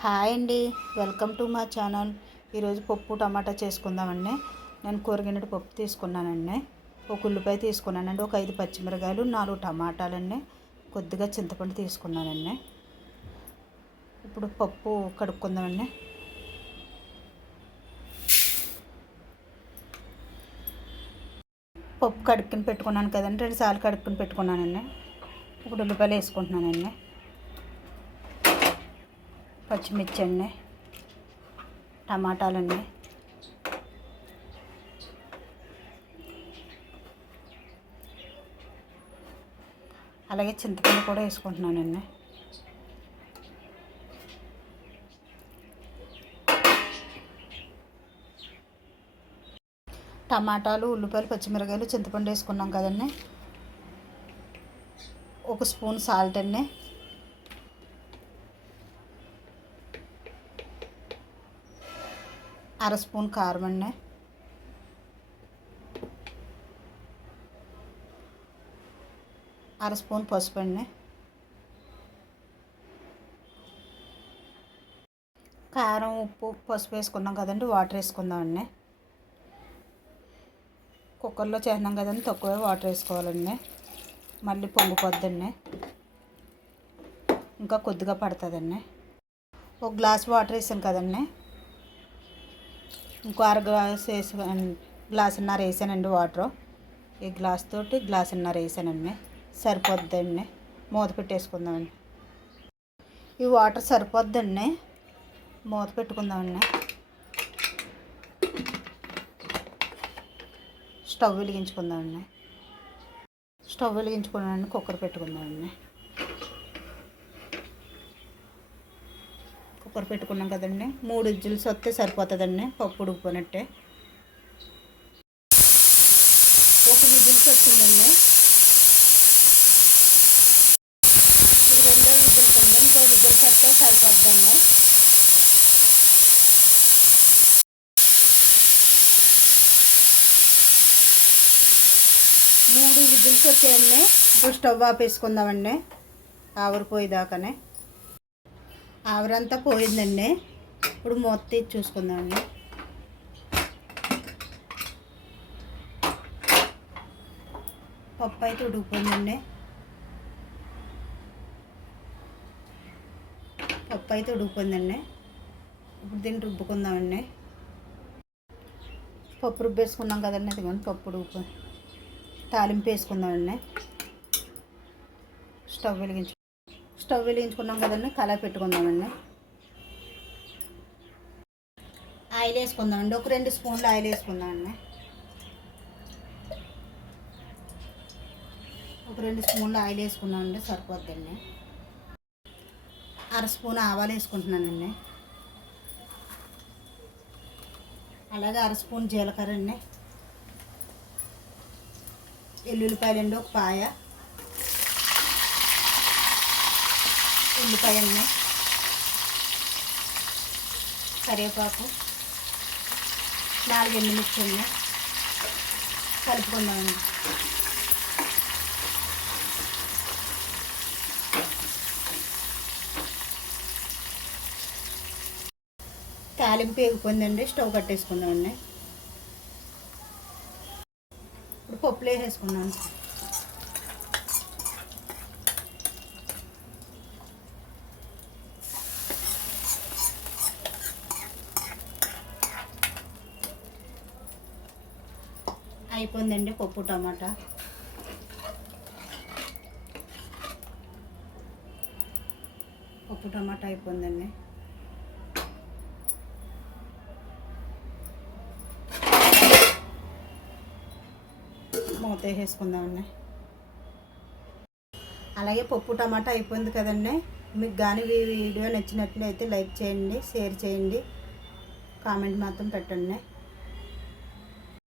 Hi అండి, welcome to మా channel. ఈరోజు పప్పు టమాటా చేసుకుందామండి. నేను కూరగిన్నెడు పప్పు తీసుకున్నానండి, ఒక ఉల్లిపాయ తీసుకున్నానండి, ఒక 5 పచ్చిమిరకాయలు, 4 టమాటాలండి, కొద్దిగా చింతపండు తీసుకున్నానండి. ఇప్పుడు పప్పు కడుక్కుందామండి. పప్పు కడుక్కుని పెట్టుకున్నాను కదండి, 2 సార్లు కడుక్కుని పెట్టుకున్నానండి. ఇప్పుడు ఉల్లిపాయలు వేసుకుంటున్నానండి, పచ్చిమిర్చి అండి, టమాటాలండి, అలాగే చింతపండు కూడా వేసుకుంటున్నానండి. టమాటాలు, ఉల్లిపాయలు, పచ్చిమిరకాయలు, చింతపండు వేసుకున్నాం కదండి. ఒక స్పూన్ సాల్ట్ అండి, అర స్పూన్ కారం అండి, అర స్పూన్ పసుపు అండి, కారం, ఉప్పు, పసుపు వేసుకున్నాం కదండి. వాటర్ వేసుకుందామండి. కుక్కర్లో చేసినాం కదండి, తక్కువే వాటర్ వేసుకోవాలండి, మళ్ళీ పొంగిపోద్దండి, ఇంకా కొద్దిగా పడుతుందండి. ఒక గ్లాస్ వాటర్ వేసాను కదండి, ఇంకో అర గ్లాస్ గ్లాసున్నర వేసానండి వాటర్. ఈ గ్లాస్ తోటి గ్లాసున్నర వేసానండి, సరిపోద్దండి. మూత పెట్టేసుకుందామండి. ఈ వాటర్ సరిపోద్దండి, మూత పెట్టుకుందామండి. స్టవ్ వెలిగించుకుందామండి. స్టవ్ వెలిగించుకున్నామండి, కుక్కర్ పెట్టుకుందామండి. కుక్కర్ పెట్టుకున్నాం కదండి, 3 విజిల్స్ వస్తే సరిపోతుందండి, పప్పు ఉడికిపోయినట్టే. 1 విజిల్స్ వచ్చిందండి, ఇది 2వ విజిల్స్ అండి. ఇంకో విజిల్స్ వస్తే సరిపోద్దండి. మూడు విజిల్స్ వచ్చాయండి. ఇప్పుడు స్టవ్ ఆపేసుకుందామండి, ఆవిరిపోయేదాకానే. ఆవిరంతా పోయిందండి. ఇప్పుడు మూత తీసి చూసుకుందామండి. పప్పు అయితే ఉడికిపోయిందండి. పప్పు అయితే ఉడికిపోయిందండి. ఇప్పుడు దీన్ని రుబ్బుకుందామండి. పప్పు రుబ్బేసుకున్నాం కదండి, అదిగోండి పప్పు ఉడికిపోయింది. తాలింపు వేసుకుందామండి. స్టవ్ వెలిగించుకున్నాం కదండి, కళాయి పెట్టుకుందామండి. ఆయిల్ వేసుకుందామండి, ఒక 2 స్పూన్లు ఆయిల్ వేసుకుందామండి. ఒక 2 స్పూన్లు ఆయిల్ వేసుకున్నామండి, సరిపోద్దండి. అర స్పూన్ ఆవాలు వేసుకుంటున్నానండి, అలాగే అర స్పూన్ జీలకర్ర అండి, ఎల్లుల్లిపాయలండి, ఒక పాయ, ఉల్లిపాయ అండి, కరివేపాకు, 4 ఎండుమిర్చి అండి, కలుపుకుందామండి. తాలింపు ఎగిపోయిందండి, స్టవ్ కట్టేసుకుందామండి. ఇప్పుడు పప్పులు వేసేసుకున్నాను. అయిపోయిందండి పప్పు టమాటా. పప్పు టమాటా అయిపోయిందండి. మూత వేసేసుకుందామండి. అలాగే పప్పు టమాటా అయిపోయింది కదండి. మీకు కానీ వీడియో నచ్చినట్లయితే లైక్ చేయండి, షేర్ చేయండి, కామెంట్ మాత్రం పెట్టండి.